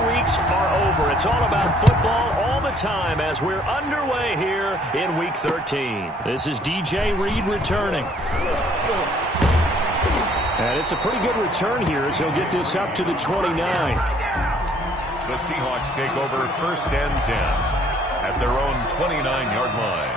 bye weeks are over. It's all about football all the time as we're underway here in Week 13. This is DJ Reed returning. And it's a pretty good return here as he'll get this up to the 29. The Seahawks take over 1st and 10 at their own 29-yard line.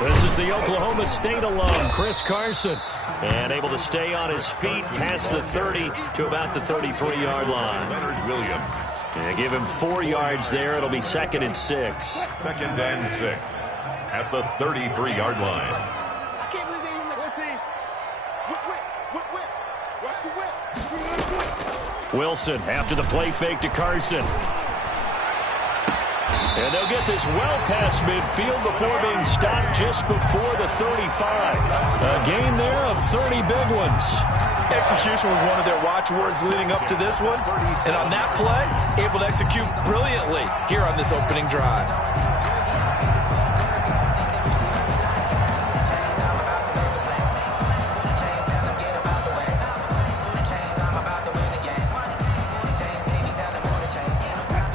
This is the Oklahoma State alum, Chris Carson, and able to stay on his feet past the 30 to about the 33-yard line. Leonard Williams. And give him 4 yards there. It'll be 2nd and 6. 2nd and 6 at the 33-yard line. I can't believe they even let your team. Whip. Watch the whip. Wilson after the play fake to Carson. And they'll get this well past midfield before being stopped just before the 35. A gain there of 30 big ones. Execution was one of their watchwords leading up to this one. And on that play, able to execute brilliantly here on this opening drive.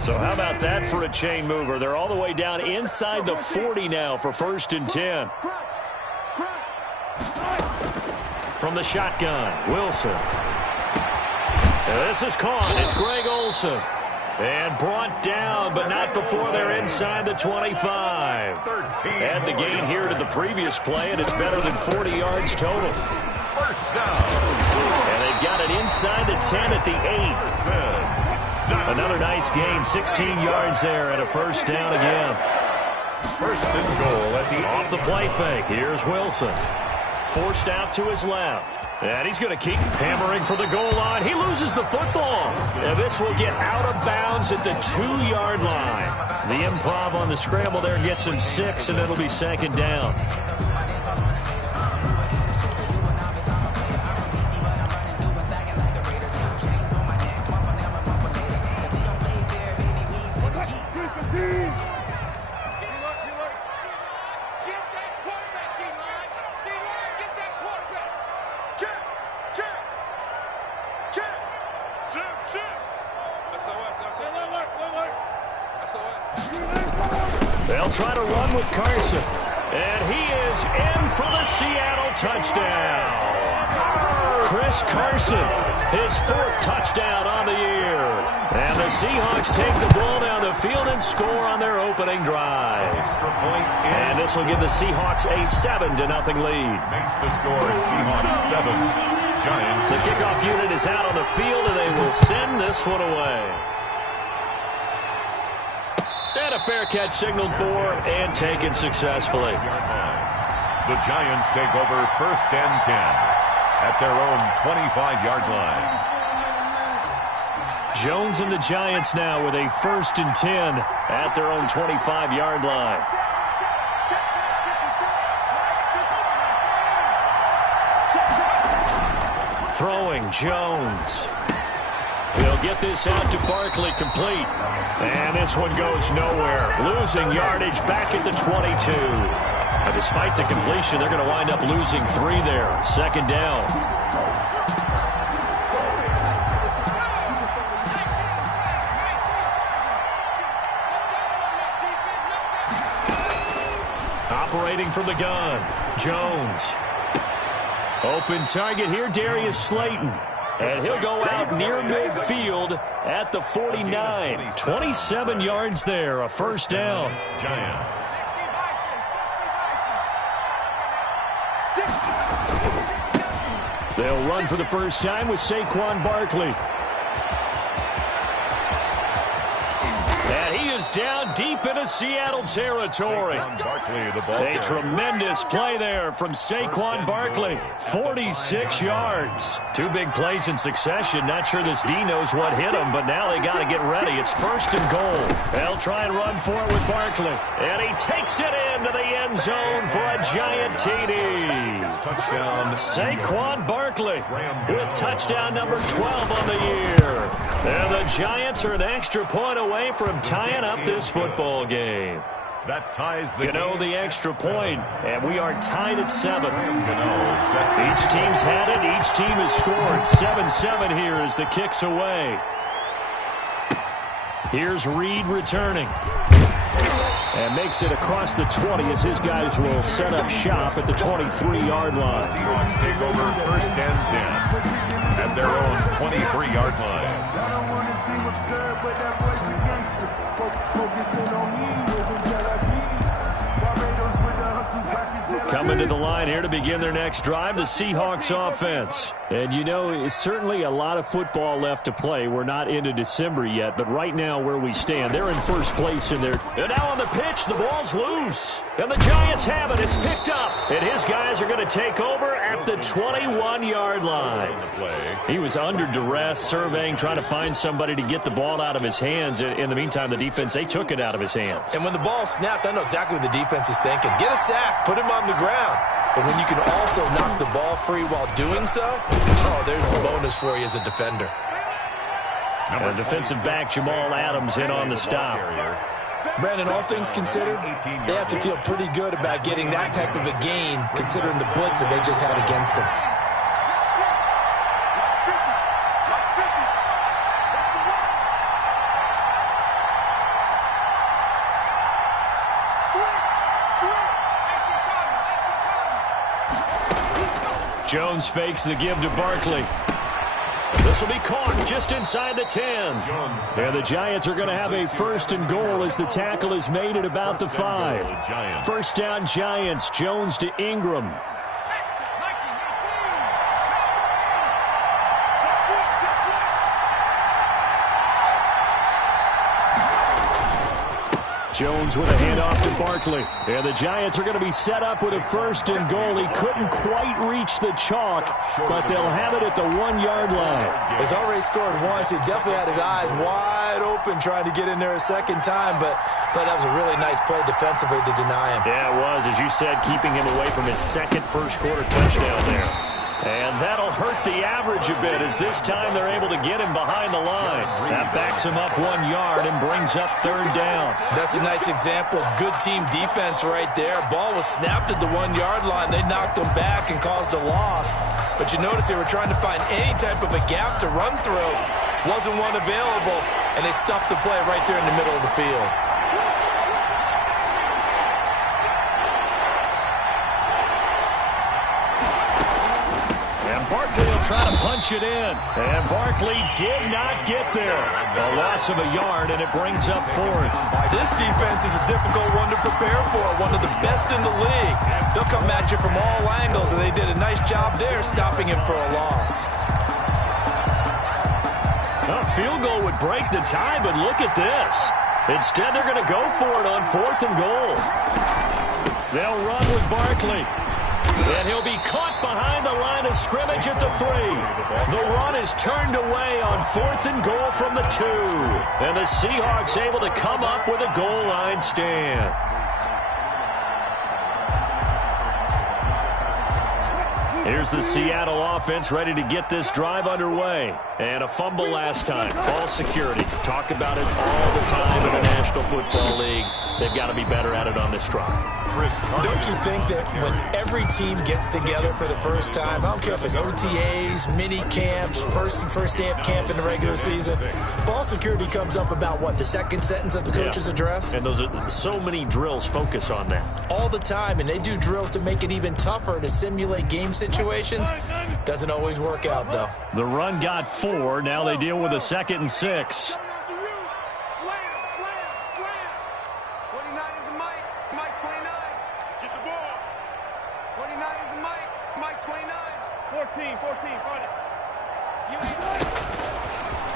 So how about that for a chain mover? They're all the way down inside the 40 now for 1st and 10. From the shotgun, Wilson. This is caught. It's Greg Olsen. And brought down, but not before they're inside the 25. Add the gain here to the previous play, and it's better than 40 yards total. 1st down. And they've got it inside the 10 at the 8. Another nice gain, 16 yards there, and a 1st down again. 1st and goal at the Off the play fake, here's Wilson. Forced out to his left. And he's going to keep hammering for the goal line. He loses the football. And this will get out of bounds at the 2-yard line. The improv on the scramble there gets him 6, and it'll be 2nd down. They'll try to run with Carson. And he is in for the Seattle touchdown. Chris Carson, his 4th touchdown on the year. And the Seahawks take the ball down the field and score on their opening drive. And this will give the Seahawks a 7-0 lead. Makes the score Seahawks 7. Giants. The kickoff unit is out on the field, and they will send this one away. And a fair catch signaled for and taken successfully. The Giants take over 1st and 10 at their own 25-yard line. Jones and the Giants now with a 1st and 10 at their own 25-yard line. Throwing Jones. He'll get this out to Barkley complete. And this one goes nowhere. Losing yardage back at the 22. But despite the completion, they're going to wind up losing 3 there. 2nd down. Operating from the gun, Jones. Open target here, Darius Slayton. And he'll go out near midfield at the 49. 27 yards there, a 1st down. Giants. They'll run for the first time with Saquon Barkley. And he is down deep into Seattle territory. A tremendous play there from Saquon Barkley. 46 yards. 2 big plays in succession. Not sure this D knows what hit him, but now they got to get ready. It's 1st and goal. They'll try and run for it with Barkley. And he takes it into the end zone for a giant TD. touchdown. Saquon Barkley with touchdown number 12 on the year. And the Giants are an extra point away from tying up this football game. That ties the game. The extra point, and we are tied at 7. Each team's had it. Each team has scored. 7-7 here as the kick's away. Here's Reed returning. And makes it across the 20 as his guys will set up shop at the 23-yard line. Seahawks take over 1st and 10 at their own 23-yard line. Coming to the line here to begin their next drive, the Seahawks offense. And you know, it's certainly a lot of football left to play. We're not into December yet, but right now where we stand, they're in first place in there. And now on the pitch, the ball's loose. And the Giants have it. It's picked up. And his guys are going to take over at the 21-yard line. He was under duress, surveying, trying to find somebody to get the ball out of his hands. In the meantime, the defense, they took it out of his hands. And when the ball snapped, I know exactly what the defense is thinking. Get a sack. Put him on the ground. But when you can also knock the ball free while doing so, oh, there's the bonus for you as a defender. And defensive back Jamal Adams in on the stop. Brandon, all things considered, they have to feel pretty good about getting that type of a gain considering the blitz that they just had against them. Jones fakes the give to Barkley. This will be caught just inside the 10. And the Giants are going to have a 1st and goal as the tackle is made at about the 5. 1st down Giants. Jones to Ingram. Jones with a handoff to Barkley. And the Giants are going to be set up with a 1st and goal. He couldn't quite reach the chalk, but they'll have it at the 1-yard line. He's already scored once. He definitely had his eyes wide open trying to get in there a second time, but I thought that was a really nice play defensively to deny him. Yeah, it was, as you said, keeping him away from his second first-quarter touchdown there. And that'll hurt the average a bit as this time they're able to get him behind the line. That backs him up 1 yard and brings up 3rd down. That's a nice example of good team defense right there. Ball was snapped at the 1-yard line. They knocked him back and caused a loss. But you notice they were trying to find any type of a gap to run through. Wasn't one available, and they stuffed the play right there in the middle of the field. Barkley will try to punch it in. And Barkley did not get there. A loss of a yard, and it brings up 4th. This defense is a difficult one to prepare for. One of the best in the league. They'll come at you from all angles, and they did a nice job there stopping him for a loss. A field goal would break the tie, but look at this. Instead, they're going to go for it on 4th and goal. They'll run with Barkley. And he'll be caught behind the line of scrimmage at the 3. The run is turned away on 4th and goal from the 2. And the Seahawks able to come up with a goal line stand. Here's the Seattle offense ready to get this drive underway. And a fumble last time. Ball security. Talk about it all the time in the National Football League. They've got to be better at it on this drive. Don't you think that when every team gets together for the first time, I don't care if it's OTAs, mini camps, first day of camp in the regular season, ball security comes up about what, the second sentence of the coach's address? And those are so many drills focus on that. All the time, and they do drills to make it even tougher to simulate game situations. Doesn't always work out, though. The run got 4. Now they deal with a 2nd and 6.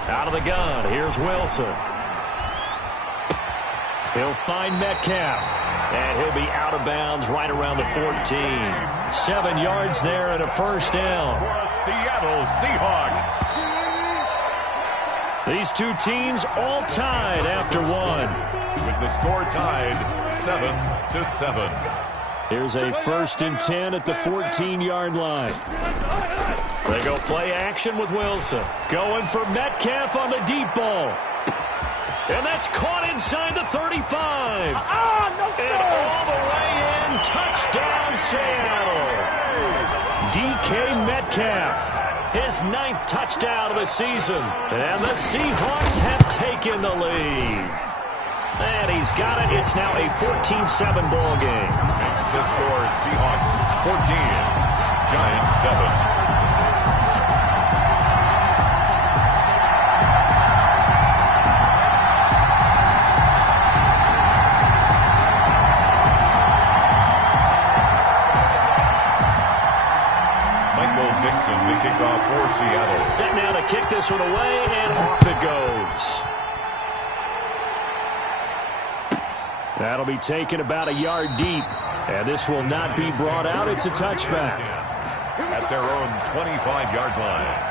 Out of the gun, here's Wilson. He'll find Metcalf, and he'll be out of bounds right around the 14. 7 yards there and a 1st down. For a Seattle Seahawks. These two teams all tied after 1. With the score tied 7-7. Here's a 1st and 10 at the 14-yard line. They go play action with Wilson. Going for Metcalf on the deep ball. And that's caught inside the 35. And all the way in. Touchdown, Seattle. DK Metcalf. His 9th touchdown of the season. And the Seahawks have taken the lead. And he's got it. It's now a 14-7 ball game. Makes the score Seahawks 14, Giants 7. The kickoff for Seattle. Set now to kick this one away, and off it goes. That'll be taken about a yard deep, and this will not be brought out. It's a touchback. At their own 25-yard line.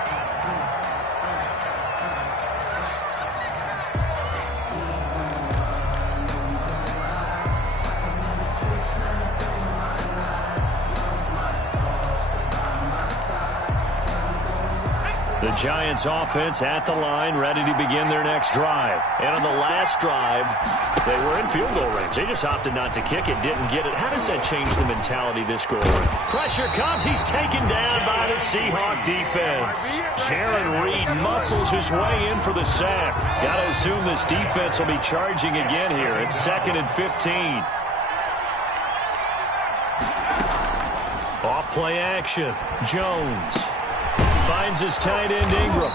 The Giants offense at the line, ready to begin their next drive. And on the last drive, they were in field goal range. They just opted not to kick it, didn't get it. How does that change the mentality this goal? Pressure comes. He's taken down by the Seahawk defense. Jaron Reed muscles his way in for the sack. Got to assume this defense will be charging again here. It's 2nd and 15. Off play action. Jones finds his tight end Ingram.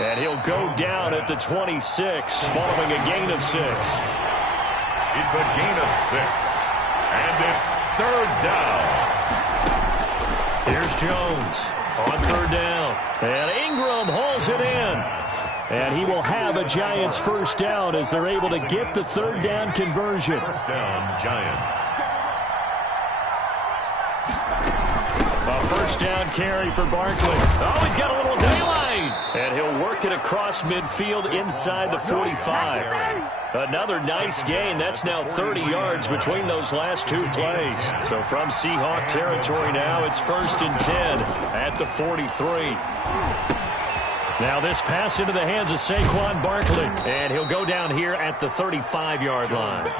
And he'll go down at the 26 following a gain of 6. It's a gain of 6. And it's 3rd down. Here's Jones on 3rd down. And Ingram hauls it in. And he will have a Giants 1st down as they're able to get the 3rd down conversion. 1st down, Giants. A 1st down carry for Barkley. Oh, he's got a little daylight. And he'll work it across midfield inside the 45. Another nice gain. That's now 30 yards between those last 2 plays. So from Seahawk territory now, it's 1st and 10 at the 43. Now this pass into the hands of Saquon Barkley. And he'll go down here at the 35-yard line.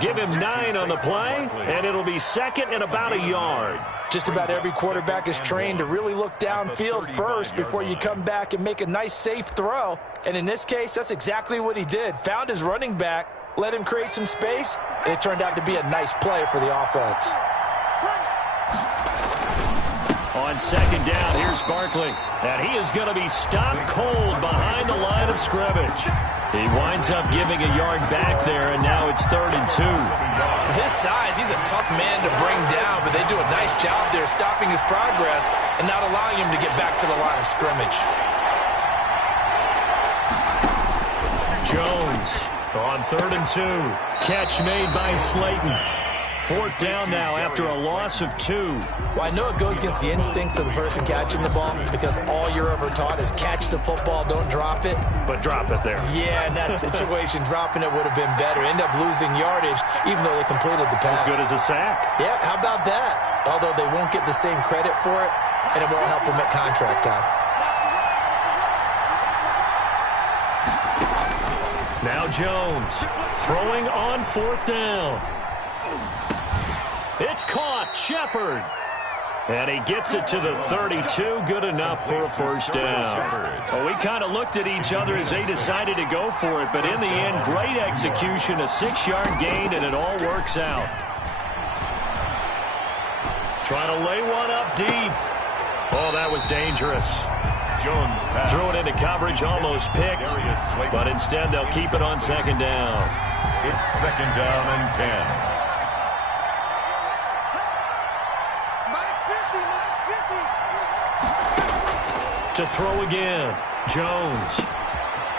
Give him 9 on the play, and it'll be 2nd and about a yard. Just about every quarterback is trained to really look downfield first before you come back and make a nice, safe throw. And in this case, that's exactly what he did. Found his running back, let him create some space, and it turned out to be a nice play for the offense. On 2nd down, here's Barkley. And he is going to be stopped cold behind the line of scrimmage. He winds up giving a yard back there, and now it's 3rd and 2. With his size, he's a tough man to bring down, but they do a nice job there stopping his progress and not allowing him to get back to the line of scrimmage. Jones on 3rd and 2. Catch made by Slayton. 4th down now after a loss of 2. Well, I know it goes against the instincts of the person catching the ball because all you're ever taught is catch the football, don't drop it. But drop it there. Yeah, in that situation, dropping it would have been better. End up losing yardage even though they completed the pass. As good as a sack. Yeah, how about that? Although they won't get the same credit for it, and it won't help them at contract time. Now Jones throwing on 4th down. It's caught. Shepard. And he gets it to the 32. Good enough for a 1st down. Well, we kind of looked at each other as they decided to go for it. But in the end, great execution. A 6-yard gain, and it all works out. Trying to lay one up deep. Oh, that was dangerous. Jones threw it into coverage, almost picked. But instead, they'll keep it on 2nd down. It's 2nd down and 10. To throw again. Jones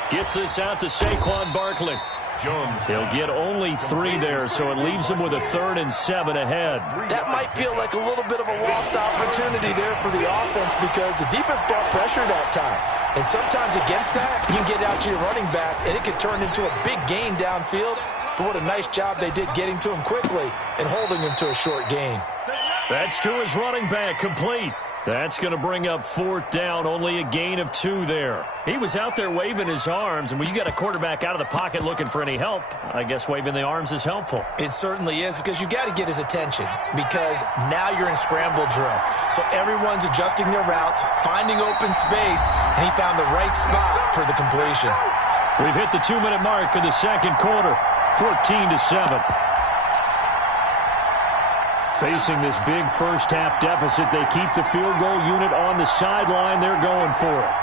gets this out to Saquon Barkley. Jones. He'll get only 3 there, so it leaves him with a 3rd and 7 ahead. That might feel like a little bit of a lost opportunity there for the offense because the defense brought pressure that time. And sometimes against that, you can get out to your running back, and it can turn into a big gain downfield. but what a nice job they did getting to him quickly and holding him to a short gain. That's to his running back, complete. That's going to bring up 4th down, only a gain of 2 there. He was out there waving his arms, and when you got a quarterback out of the pocket looking for any help, I guess waving the arms is helpful. It certainly is, because you got to get his attention, because now you're in scramble drill. So everyone's adjusting their routes, finding open space, and he found the right spot for the completion. We've hit the 2-minute mark of the second quarter, 14-7. Facing this big first-half deficit, they keep the field goal unit on the sideline. They're going for it.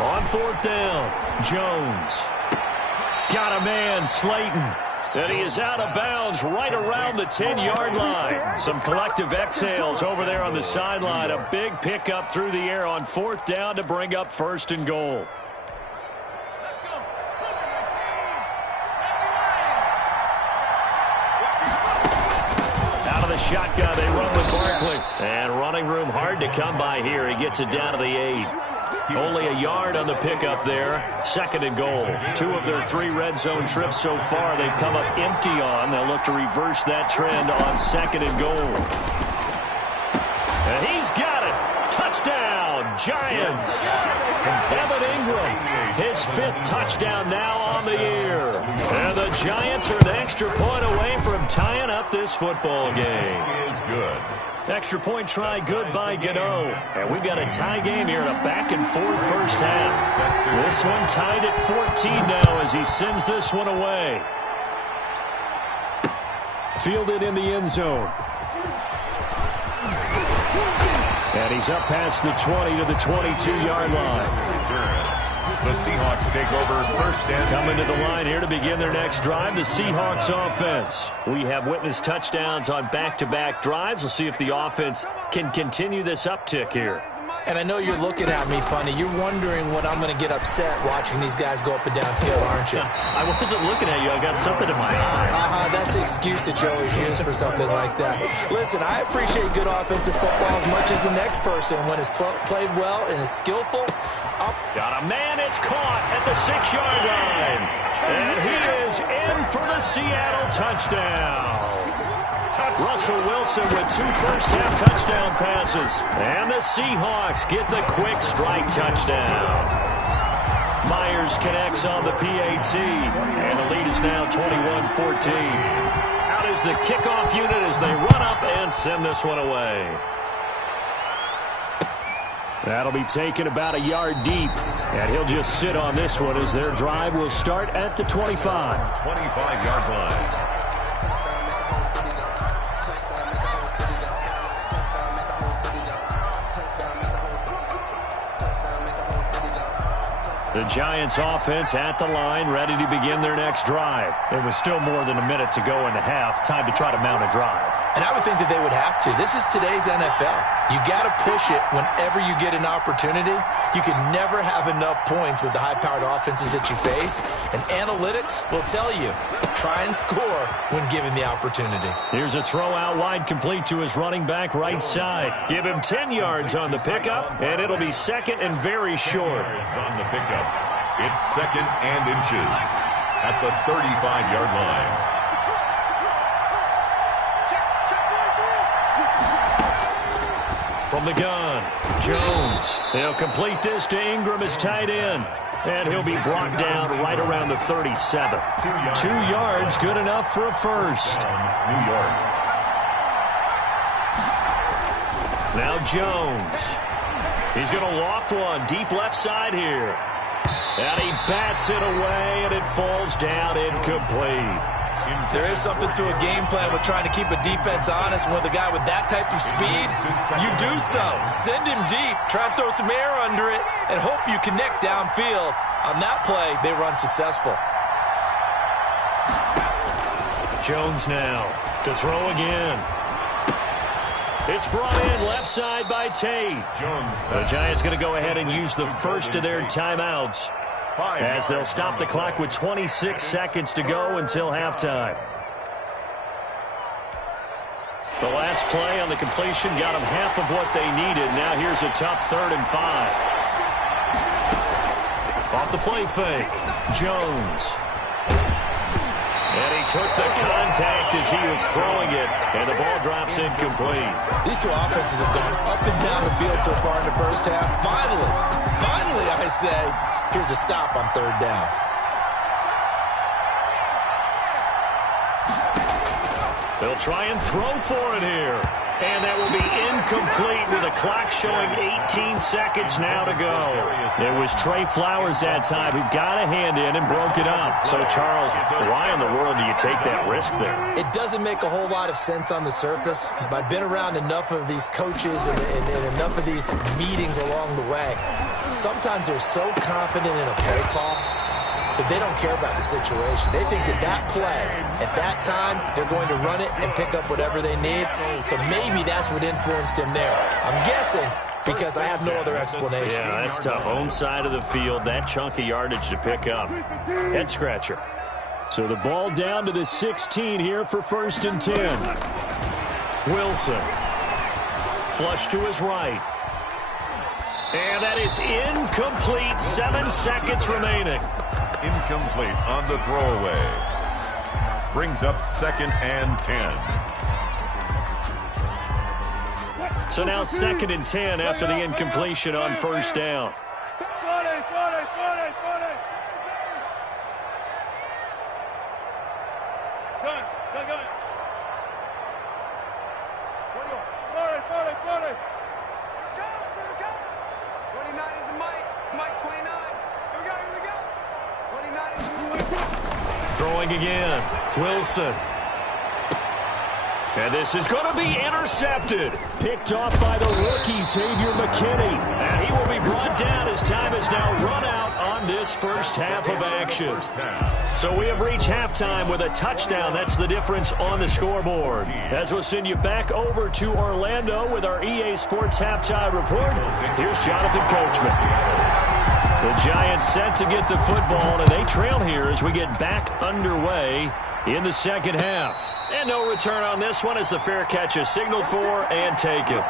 On 4th down, Jones. Got a man, Slayton. And he is out of bounds right around the 10-yard line. Some collective exhales over there on the sideline. A big pickup through the air on 4th down to bring up 1st and goal. Shotgun, they run with Barkley. And running room hard to come by here. He gets it down to the 8. Only a yard on the pickup there. 2nd and goal. 2 of their 3 red zone trips so far they've come up empty on. They'll look to reverse that trend on 2nd and goal. And he's got it. Touchdown, Giants. Evan Ingram, his 5th touchdown now on the year. And the Giants are an extra point away from tying up this football game. Is good. Extra point try good by Gano. And we've got a tie game here in a back-and-forth first half. This one tied at 14 now as he sends this one away. Fielded in the end zone. And he's up past the 20 to the 22-yard line. The Seahawks take over 1st and coming to the line here to begin their next drive, the Seahawks offense. We have witnessed touchdowns on back-to-back drives. We'll see if the offense can continue this uptick here. And I know you're looking at me funny. You're wondering when I'm going to get upset watching these guys go up and down field, aren't you? I wasn't looking at you. I got something in my eye. That's the excuse that you always use for something like that. Listen, I appreciate good offensive football as much as the next person when it's played well and is skillful. Got a man. It's caught at the 6-yard line. And he is in for the Seattle touchdown. Russell Wilson with 2 first-half touchdown passes. And the Seahawks get the quick strike touchdown. Myers connects on the PAT. And the lead is now 21-14. Out is the kickoff unit as they run up and send this one away. That'll be taken about a yard deep. And he'll just sit on this one as their drive will start at the 25. 25-yard line. The Giants offense at the line, ready to begin their next drive. It was still more than a minute to go in the half. Time to try to mount a drive. And I would think that they would have to. This is today's NFL. You got to push it whenever you get an opportunity. You can never have enough points with the high-powered offenses that you face. And analytics will tell you, try and score when given the opportunity. Here's a throw out wide complete to his running back right side. Give him 10 yards on the pickup, and it'll be 2nd and very short. On the pickup, it's 2nd and inches at the 35-yard line. From the gun, Jones. He'll complete this to Ingram as tight end. And he'll be brought down right around the 37. 2 yards, good enough for a first. New York. Now Jones. He's going to loft one deep left side here. And he bats it away, and it falls down incomplete. There is something to a game plan with trying to keep a defense honest. With a guy with that type of speed, you do so. Send him deep, try and throw some air under it, and hope you connect downfield. On that play, they run successful. Jones now to throw again. It's brought in left side by Tate. The Giants going to go ahead and use the first of their timeouts as they'll stop the clock with 26 seconds to go until halftime. The last play on the completion got them half of what they needed. Now here's a tough 3rd and 5. Off the play fake. Jones. And he took the contact as he was throwing it, and the ball drops incomplete. These two offenses have gone up and down the field so far in the first half. Finally, I say, here's a stop on third down. They'll try and throw for it here. And that will be incomplete with a clock showing 18 seconds now to go. It was Trey Flowers that time who got a hand in and broke it up. So, Charles, why in the world do you take that risk there? It doesn't make a whole lot of sense on the surface, but I've been around enough of these coaches and enough of these meetings along the way. Sometimes they're so confident in a play call that they don't care about the situation. They think that play, at that time, they're going to run it and pick up whatever they need. So maybe that's what influenced him there. I'm guessing because I have no other explanation. Yeah, that's tough. Own side of the field, that chunk of yardage to pick up. Head scratcher. So the ball down to the 16 here for 1st and 10. Wilson. Flush to his right. And that is incomplete. 7 seconds remaining. Incomplete on the throwaway. Brings up 2nd and 10. So now 2nd and 10 after the incompletion on 1st down. Throwing again. Wilson. And this is going to be intercepted. Picked off by the rookie, Xavier McKinney. And he will be brought down as time is now run out on this first half of action. So we have reached halftime with a touchdown. That's the difference on the scoreboard. As we'll send you back over to Orlando with our EA Sports Halftime Report, here's Jonathan Coachman. The Giants set to get the football, and they trail here as we get back underway in the second half. And no return on this one as the fair catch is signaled for and taken.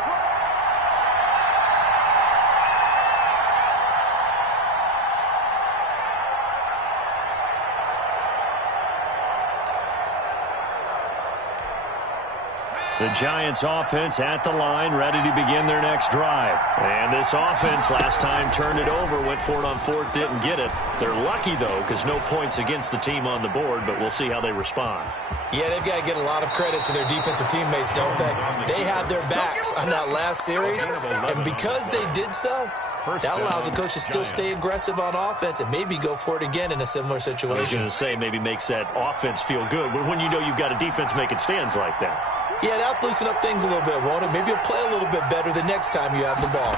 The Giants offense at the line, ready to begin their next drive. And this offense last time turned it over, went for it on 4th, didn't get it. They're lucky, though, because no points against the team on the board, but we'll see how they respond. Yeah, they've got to get a lot of credit to their defensive teammates, don't they? They had their backs on that last series, and because they did so, that allows the coach to still stay aggressive on offense and maybe go for it again in a similar situation. I was going to say maybe makes that offense feel good, but when you know you've got a defense making stands like that. Yeah, that'll loosen up things a little bit, won't it? Maybe you'll play a little bit better the next time you have the ball.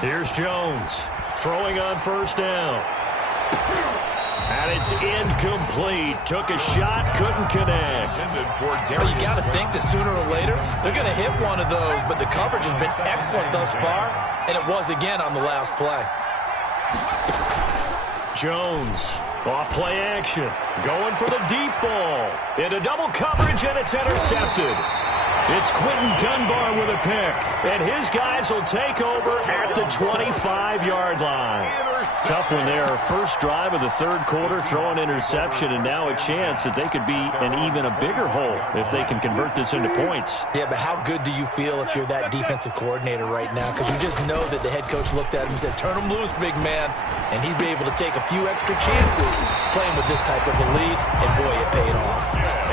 Here's Jones throwing on 1st down. And it's incomplete. Took a shot, couldn't connect. Well, you got to think that sooner or later they're going to hit one of those, but the coverage has been excellent thus far, and it was again on the last play. Jones. Off play action. Going for the deep ball. Into double coverage, and it's intercepted. It's Quentin Dunbar with a pick. And his guys will take over at the 25-yard line. Tough one there. First drive of the third quarter, throw an interception, and now a chance that they could be in even a bigger hole if they can convert this into points. Yeah, but how good do you feel if you're that defensive coordinator right now? Because you just know that the head coach looked at him and said, turn him loose, big man. And he'd be able to take a few extra chances playing with this type of a lead, and boy, it paid off.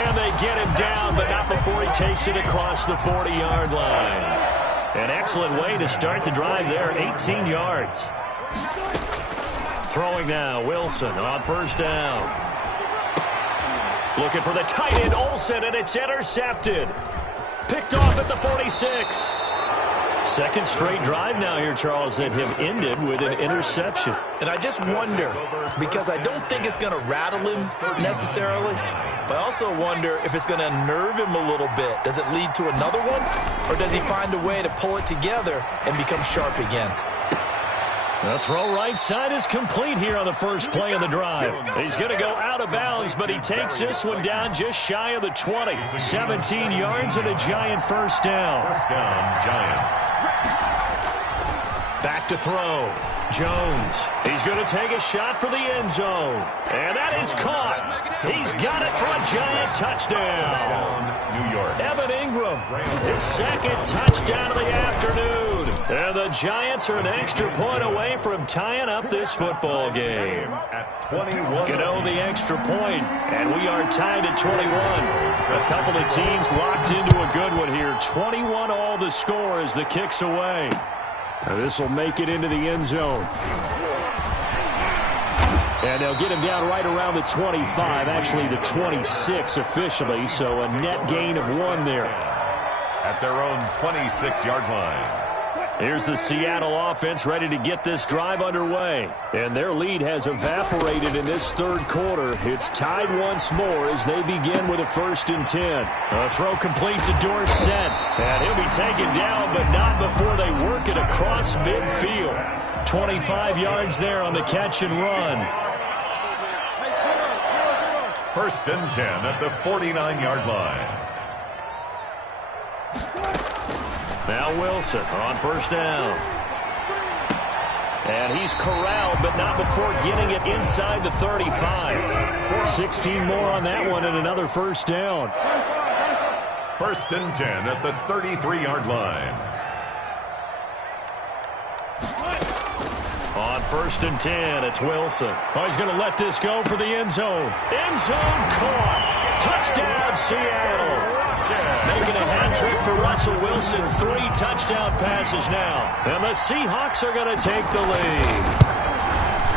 And they get him down, but not before he takes it across the 40-yard line. An excellent way to start the drive there, 18 yards. Throwing now, Wilson on 1st down. Looking for the tight end, Olsen, and it's intercepted. Picked off at the 46. Second straight drive now here, Charles, that have ended with an interception. And I just wonder, because I don't think it's going to rattle him necessarily, but I also wonder if it's going to nerve him a little bit. Does it lead to another one, or does he find a way to pull it together and become sharp again? The throw right side is complete here on the first play of the drive. He's going to go out of bounds, but he takes this one down just shy of the 20. 17 yards and a Giant first down. First down, Giants. Back to throw. Jones, he's going to take a shot for the end zone. And that is caught. He's got it for a giant touchdown. New York. Evan Ingram, his second touchdown of the afternoon. And the Giants are an extra point away from tying up this football game. At 21. Gano the extra point, and we are tied at 21. A couple of teams locked into a good one here. 21 all the score as the kick's away. This will make it into the end zone. And they'll get him down right around the 25, actually the 26 officially, so a net gain of 1 there. At their own 26-yard line. Here's the Seattle offense ready to get this drive underway. And their lead has evaporated in this third quarter. It's tied once more as they begin with a 1st and 10. A throw complete to Dorsett. And he'll be taken down, but not before they work it across midfield. 25 yards there on the catch and run. 1st and 10 at the 49-yard line. Now Wilson on 1st down. And he's corralled, but not before getting it inside the 35. 16 more on that one and another 1st down. 1st and 10 at the 33-yard line. On 1st and 10, it's Wilson. Oh, he's going to let this go for the end zone. End zone caught. Touchdown, Seattle. Making a hat trick for Russell Wilson. 3 touchdown passes now. And the Seahawks are going to take the lead.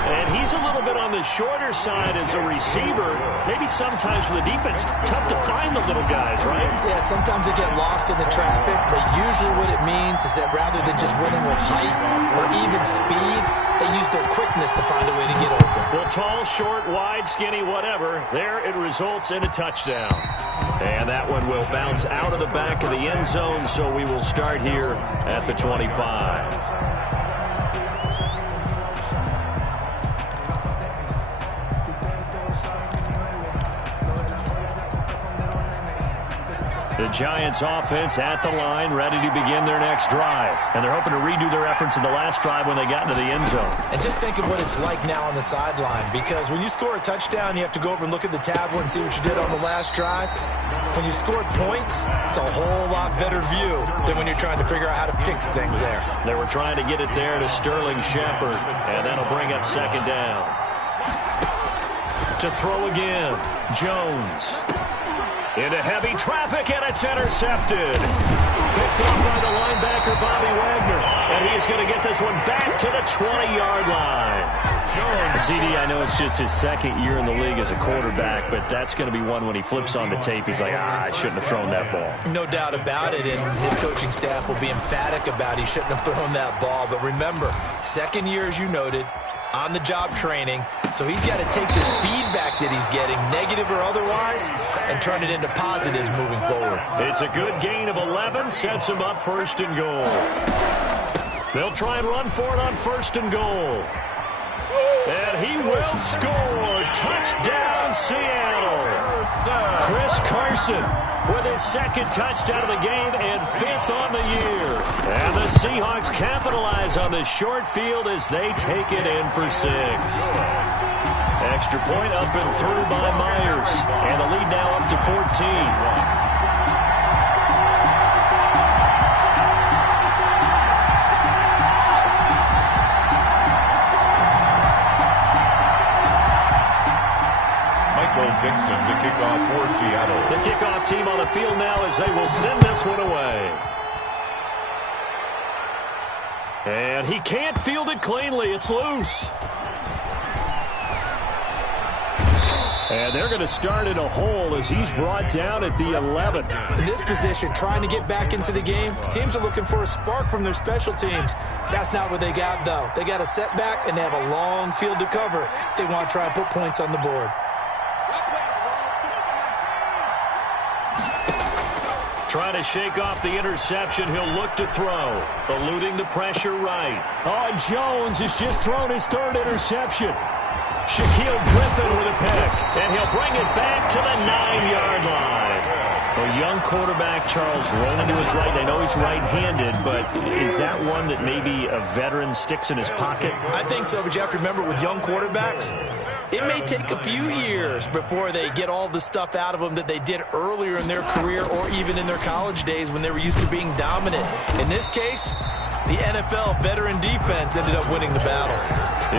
And he's a little bit on the shorter side as a receiver. Maybe sometimes for the defense, tough to find the little guys, right? Yeah, sometimes they get lost in the traffic, but usually what it means is that rather than just winning with height or even speed, they use their quickness to find a way to get open. Well, tall, short, wide, skinny, whatever, there it results in a touchdown. And that one will bounce out of the back of the end zone, so we will start here at the 25. The Giants offense at the line, ready to begin their next drive. And they're hoping to redo their efforts in the last drive when they got into the end zone. And just think of what it's like now on the sideline, because when you score a touchdown, you have to go over and look at the tablet and see what you did on the last drive. When you scored points, it's a whole lot better view than when you're trying to figure out how to fix things there. They were trying to get it there to Sterling Shepard, and that'll bring up 2nd down. To throw again, Jones. Into heavy traffic, and it's intercepted. Picked up by the linebacker, Bobby Wagner. And he is going to get this one back to the 20-yard line. CD, I know it's just his 2nd year in the league as a quarterback, but that's going to be one when he flips on the tape. He's like, I shouldn't have thrown that ball. No doubt about it, and his coaching staff will be emphatic about he shouldn't have thrown that ball. But remember, 2nd year, as you noted, on-the-job training, so he's got to take this feedback that he's getting, negative or otherwise, and turn it into positives moving forward. It's a good gain of 11, sets him up 1st and goal. They'll try and run for it on 1st and goal. And he will score. Touchdown, Seattle. Chris Carson with his 2nd touchdown of the game and 5th on the year. And the Seahawks capitalize on this short field as they take it in for 6. Extra point up and through by Myers. And the lead now up to 14. Dixon to kick off for Seattle. The kickoff team on the field now as they will send this one away. And he can't field it cleanly. It's loose. And they're going to start in a hole as he's brought down at the 11. In this position, trying to get back into the game, teams are looking for a spark from their special teams. That's not what they got, though. They got a setback, and they have a long field to cover if they want to try and put points on the board. Trying to shake off the interception. He'll look to throw. Eluding the pressure right. Oh, Jones has just thrown his 3rd interception. Shaquille Griffin with a pick. And he'll bring it back to the 9-yard line. Well, young quarterback, Charles, rolling to his right. I know he's right-handed, but is that one that maybe a veteran sticks in his pocket? I think so, but you have to remember with young quarterbacks, it may take a few years before they get all the stuff out of them that they did earlier in their career or even in their college days when they were used to being dominant. In this case, the NFL veteran defense ended up winning the battle.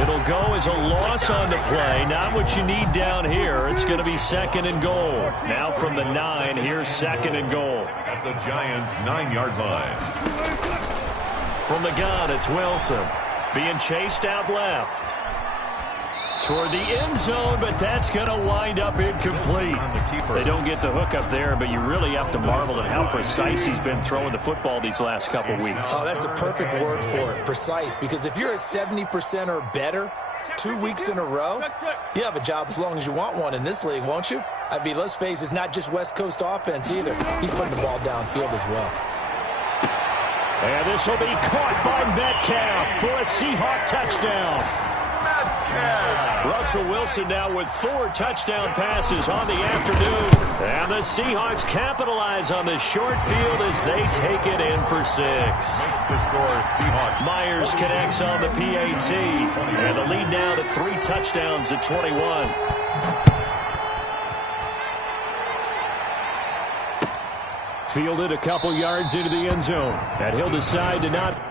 It'll go as a loss on the play. Not what you need down here. It's going to be 2nd and goal. Now from the 9, here's 2nd and goal. At the Giants' 9-yard line. From the gun, it's Wilson. Being chased out left. Toward the end zone, but that's going to wind up incomplete. They don't get the hook up there, but you really have to marvel at how precise he's been throwing the football these last couple weeks. Oh, that's the perfect word for it, precise, because if you're at 70% or better 2 weeks in a row, you have a job as long as you want one in this league, won't you? I mean, let's face it, it's not just West Coast offense either. He's putting the ball downfield as well. And this will be caught by Metcalf for a Seahawk touchdown. Russell Wilson now with 4 touchdown passes on the afternoon. And the Seahawks capitalize on the short field as they take it in for 6. Makes the score Seahawks. Myers connects on the PAT. And the lead now to 3 touchdowns at 21. Fielded a couple yards into the end zone. And he'll decide to not